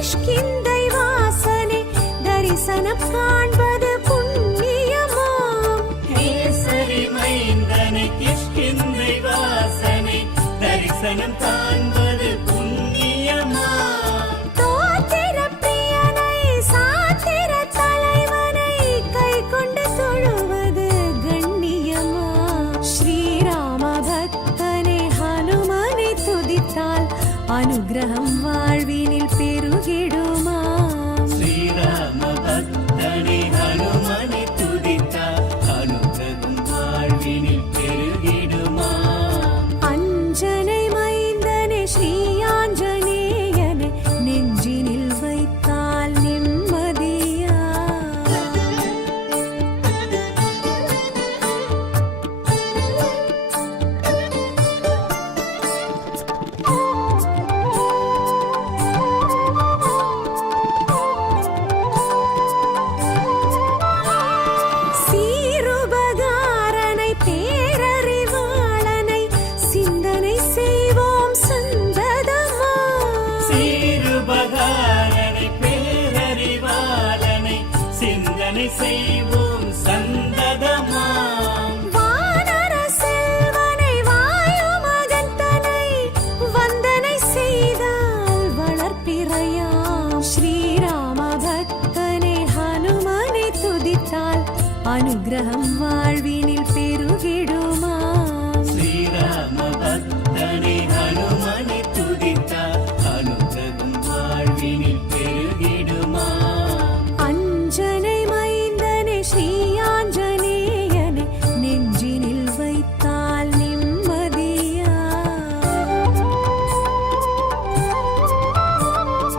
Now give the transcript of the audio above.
கிஷ்கிந்தை வாசனை தரிசனம் காண்பது புண்ணியமாம். கேசரி மைந்தனை கிஷ்கிந்தை வாசனை தரிசனம் காண்பது புண்ணியமாம். தோத்திர பிரியனை சாத்திர தலைவனை கை கொண்டு தொழுவது கண்ணியமாம். ஸ்ரீராம பக்தனை ஹனுமனை துதித்தால் அனுகிரகம் வாழ்வினில் பெருகிடுமாம். ஸ்ரீராம பக்தனை ஹனுமனை துதித்தால் அனுகிரகம் வாழ்வினில் பெருகிடுமாம். அஞ்சனை மைந்தனை ஸ்ரீ ஆஞ்சநேயனை நெஞ்சினில் வைத்தால் நிம்மதியா. சீருபகாரனை பேரறிவாளனை சிந்தனை செய்வோம் சந்ததமா. சீருபகாரனை பேரறிவாளனை சிந்தனை செய்வோம் சந்ததமாம். வானர செல்வனை வாயு மகந்தனை வந்தனை செய்தால் வளர்ப்பிறையாம். ஸ்ரீராம பக்தனை ஹனுமனை துதித்தால் அனுகிரகம் வாழ்வி